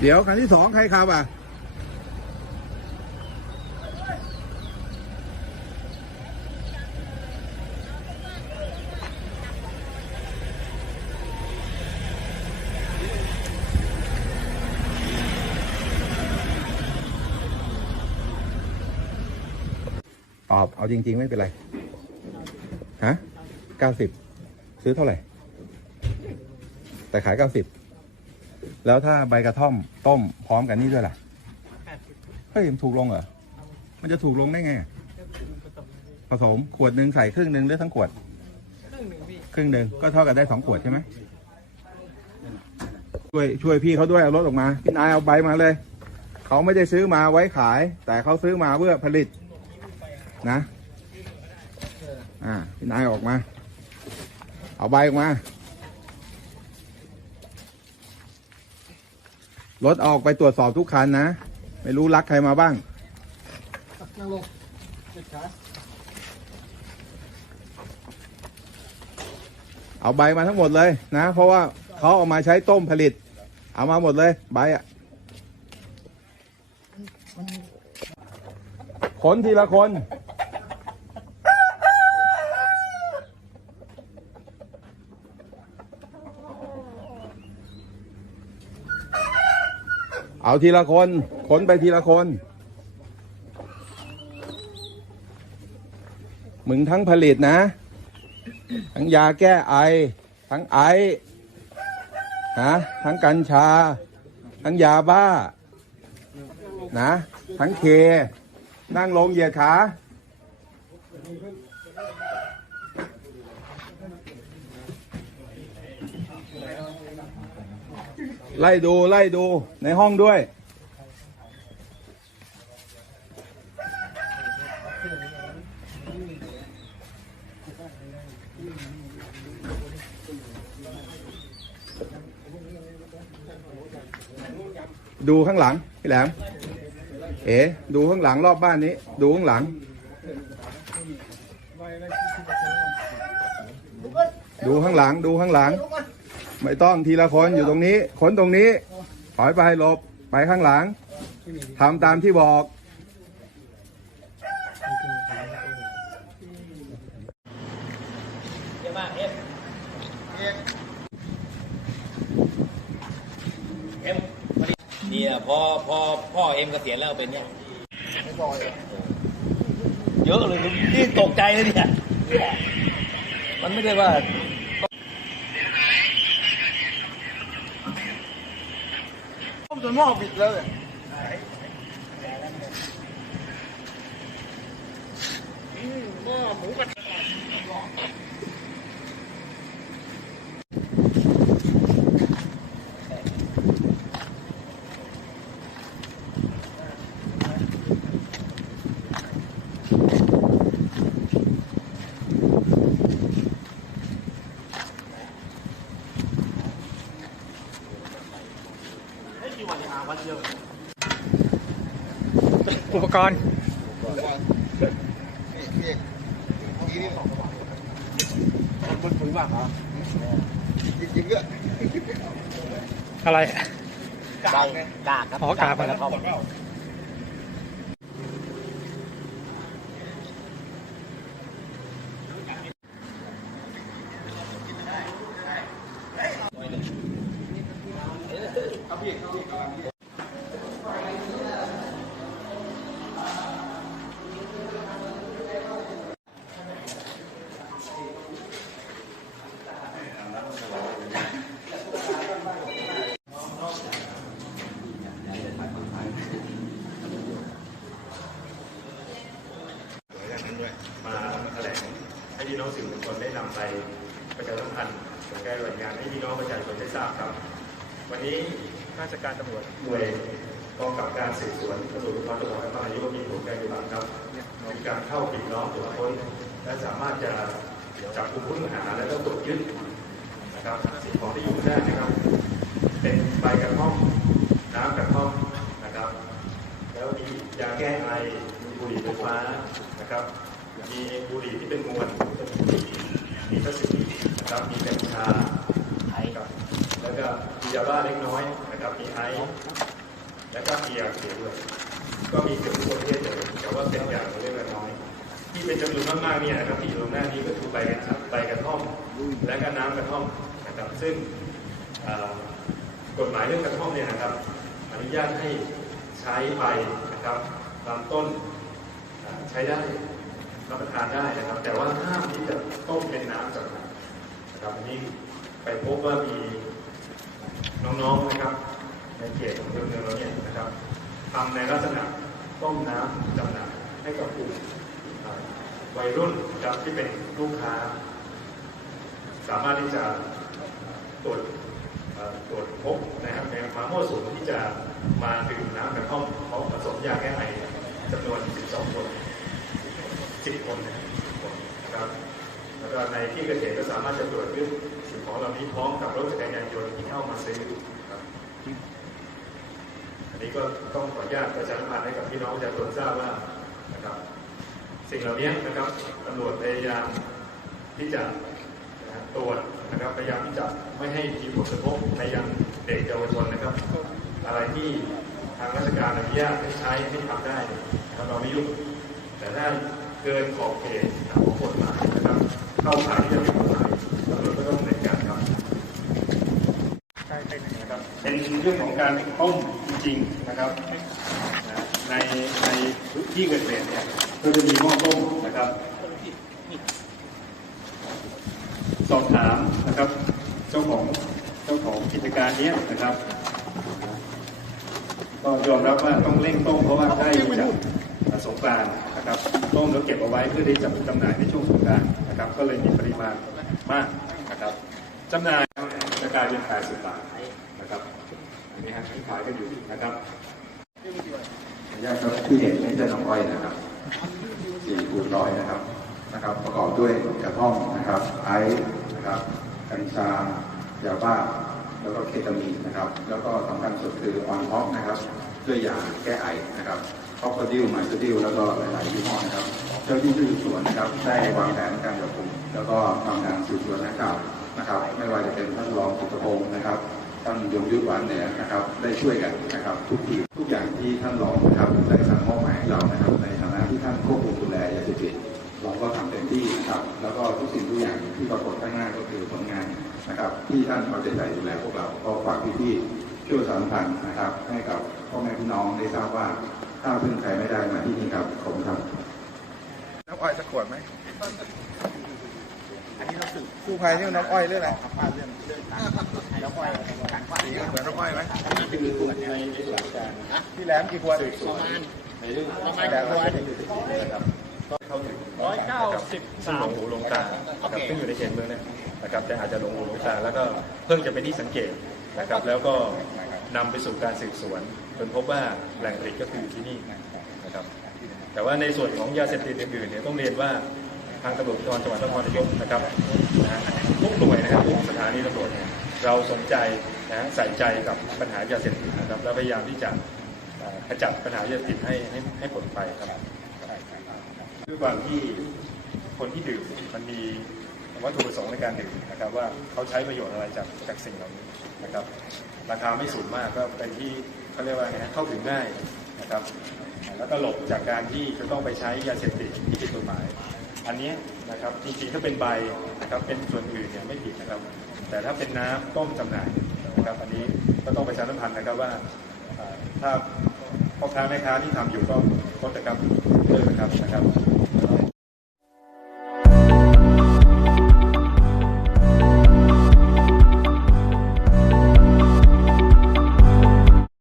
เดี๋ยวคันที่สองใครขับอะ ตอบ เอาจริง ๆ ไม่เป็นไร ฮะเก้าสิบซื้อเท่าไหร่ แต่ขายเก้าสิบ แล้วถ้าใบกระท่อมต้มพร้อมกันนี่ด้วยล่ะเฮ้ยมันถูกลงเหรอ มันจะถูกลงได้ไง ผสมขวดหนึ่งใส่ครึ่งหนึ่งหรือทั้งขวด ครึ่งหนึ่งก็เท่ากับได้สองขวดใช่ไหมช่วยช่วยพี่เขาด้วยเอารถออกมา พี่นายเอาใบมาเลย เขาไม่ได้ซื้อมาไว้ขาย แต่เขาซื้อมาเพื่อผลิต นะ อ่า พี่นายออกมา เอาใบออกมา รถออกไปตรวจสอบทุกคันนะ ไม่รู้รักใครมาบ้าง นั่งลงเจ็ดขาเอาใบมาทั้งหมดเลยนะ เพราะว่าเขาเอามาใช้ต้มผลิต เอามาหมดเลยใบอะขนทีละคน เอาทีละคนขนไปทีละคน มึงทั้งผลิตนะ ทั้งยาแก้ไอ ทั้งไอนะ ทั้งกัญชา ทั้งยาบ้า นะ ทั้งเค นั่งลงเหยียดขา ไล่ดูไล่ดูในห้องด้วย ดูข้างหลัง พี่แหลม เอ๋ดูข้างหลังรอบบ้านนี้ ดูข้างหลัง ดูข้างหลังดูข้างหลัง ไม่ต้องทีละคนอยู่ตรงนี้คนตรงนี้ ถอยไปหลบไปข้างหลังทำตามที่บอกเยอะมากเอ็มเอ็มเนี่ยพอพอพ่อเอ็มเกษียณแล้วเป็นเนี่ยเยอะเลยนี่ตกใจเลยเนี่ย มันไม่ได้ว่า ต้มจนหม้อบิดแล้วเลยอุ ปกรณ์มันปุ๋ยมากเหรอจริงๆด้วยอะไรกากกากครับอ๋อกากไปแล้ว ครับ มาแถลงให้พี่น้องสื่อมวลชน ไปประชาสัมพันธ์ผลการปฏิบัติงานให้พี่น้องประชาชนได้ทราบครับ วันนี้ข้าราชการตำรวจหน่วยกองกับการสืบสวนตำรวจภูธรจังหวัดนครนายกมีผลการปฏิบัติครับมีการเข้าปิดล้อมตรวจค้นและสามารถจะจับกลุ่มผู้ต้องหาและก็ตรวจยึดนะครับสิ่งของที่อยู่ได้นะครับ เป็นใบกระท่อมน้ำกระท่อมนะครับ แล้วมียาแก้ไอมีบุหรี่ไฟฟ้านะครับมีบุหรี่ที่เป็นมวล มีพลาสติกนะครับมีกัญชาครับแล้วก็มียาบ้าเล็กน้อยนะครับมีไอซ์และก็มียาเขียวด้วยก็มีเกือบทุกประเภทเลยแต่ว่าเป็นอย่างเล็กน้อย ที่เป็นจำนวนมากๆเนี่ยนะครับที่อยู่ตรงหน้านี้ก็คือใบกระท่อมใบกระท่อมและก็น้ำกระท่อมนะครับซึ่งกฎหมายเรื่องกระท่อมเนี่ยนะครับอนุญาตให้ใช้ใบนะครับลำต้นใช้ได้รับประทานได้นะครับ แต่ว่าห้ามที่จะต้มเป็นน้ำจำหน่าย นะครับอันนี้ไปพบว่ามีน้องๆนะครับ ในเขตของเมืองเราเนี่ยนะครับทำในลักษณะต้มน้ำจำหน่ายให้กับกลุ่มวัยรุ่นครับที่เป็นลูกค้า สามารถที่จะตรวจตรวจพบนะครับในความมั่วสุมที่จะมาดื่มน้ำกระท่อมเพราผสมยาแก้ไอจำนวน 12 คน 10 คนนะครับ ในที่เกิดเหตุก็สามารถจะตรวจยึดสิ่งของเหล่านี้พร้อมกับรถจักรยานยนต์ที่เข้ามาซื้อครับอันนี้ก็ต้องขออนุญาตประชาสัมพันธ์ให้กับพี่น้องประชาชนทราบว่านะครับ สิ่งเหล่านี้นะครับตำรวจพยายามที่จะตรวจนะครับพยายามที่จะไม่ให้มีผลกระทบในยังเด็กเยาวชนนะครับ อะไรที่ทางราชการอนุญาตให้ใช้ให้ทำได้นะครับเราไม่ยุ่งแต่ถ้าเกินขอบเขตของกฎหมายนะครับ เข้าข่ายที่จะผิดกฎหมายตำรวจก็ต้องดำเนินการครับนะครับเป็นเรื่องของการต้มจริงๆนะครับในในที่เกิดเหตุเนี่ยก็จะมีหม้อต้มนะครับ สอบถามนะครับ เจ้าของเจ้าของกิจการเนี้ยนะครับ ก็ยอมรับว่าต้องเร่งต้มเพราะว่าใกล้จะสงกรานนะครับ ต้มแล้วเก็บเอาไว้เพื่อที่จะจำหน่ายในช่วงสงกรานต์ นะครับ ก็เลยมีปริมาณมากนะครับจำหน่ายจะกลายเป็น80บาทนะครับอันนี้ฮะที่ขายกันอยู่นะครับญาตครับที่เห็นนี่จะน้องอ้อยนะครับสี่คูณร้อยนะครับนะครับ ประกอบด้วยกระท่อมนะครับ ไอซ์นะครับกัญชายาบ้าแล้วก็เคตามีนนะครับ แล้วก็สำคัญสุดคือออนท็อปนะครับ ด้วยยาแก้ไอนะครับ ท็อปโซดิวไมโซดิวแล้วก็หลายๆยี่ห้อนะครับ เจ้าที่สืบสวนนะครับได้วางแผนการจับกลุ่มแล้วก็ทำการสืบสวนนะครับนะครับ ไม่ว่าจะเป็นท่านรองสุตพงศ์นะครับท่านยงยุทธหวานเหนือนะครับ ได้ช่วยกันนะครับ ทุกทีทุกอย่างที่ท่านรองนะครับได้สั่งมอบหมายให้เรานะครับ ในฐานะที่ท่านควบคุมดูแลยาเสพติดเราก็ทำเต็มที่นะครับ แล้วก็ทุกสิ่งทุกอย่างที่ปรากฏข้างหน้าก็คือผลงานนะครับ ที่ท่านเอาใจใส่ดูแลพวกเราก็ฝากพี่ๆ ช่วยสารพันธ์นะครับ ให้กับพ่อแม่พี่น้องได้ทราบว่าถ้าพึ่งใครไม่ได้มาที่นี่ครับขอบคุณครับน้ำอ้อยสักขวดไหมกู้ภัยนี่น้ำอ้อยเรื่องอะไรสีเหมือนน้ำอ้อยไหมพี่แหลมกี่ขวดประมาณประมาณขวดเข้าถึงร้อยเก้าสิบสามหูหลงตานะครับซึ่งอยู่ในเขตเมืองเนี่ยนะครับแต่อาจจะหลงหูหลงตาแล้วก็เพิ่งจะเป็นที่สังเกตนะครับแล้วก็ นำไปสู่การสืบสวนจนพบว่าแหล่งผลิตก็คือที่นี่นะครับ แต่ว่าในส่วนของยาเสพติดอื่นๆเนี่ยต้องเรียนว่าทางตำรวจจังหวัดนครนายกนะครับนะทุกหน่วยนะครับทุกสถานีตำรวจเราสนใจนะใส่ใจกับปัญหายาเสพติดนะครับแล้วพยายามที่จะขจัดปัญหายาเสพติดให้ให้ให้ผลไปครับด้วยความที่คนที่ดื่มมันมี วัตถุประสงค์ในการดื่มนะครับว่าเขาใช้ประโยชน์อะไรจากจากสิ่งเหล่านี้นะครับราคาไม่สูงมากก็เป็นที่เขาเรียกว่าไงเข้าถึงง่ายนะครับแล้วก็หลบจากการที่จะต้องไปใช้ยาเสพติดที่ผิดกฎหมาย อันนี้นะครับจริงๆถ้าเป็นใบนะครับเป็นส่วนอื่นเนี่ยไม่ผิดนะครับ แต่ถ้าเป็นน้ำต้มจำหน่ายนะครับอันนี้ก็ต้องประชาสัมพันธ์นะครับว่าถ้าพ่อค้าแม่ค้าที่ทำอยู่ก็ก็จะครับเลิกนะครับนะครับ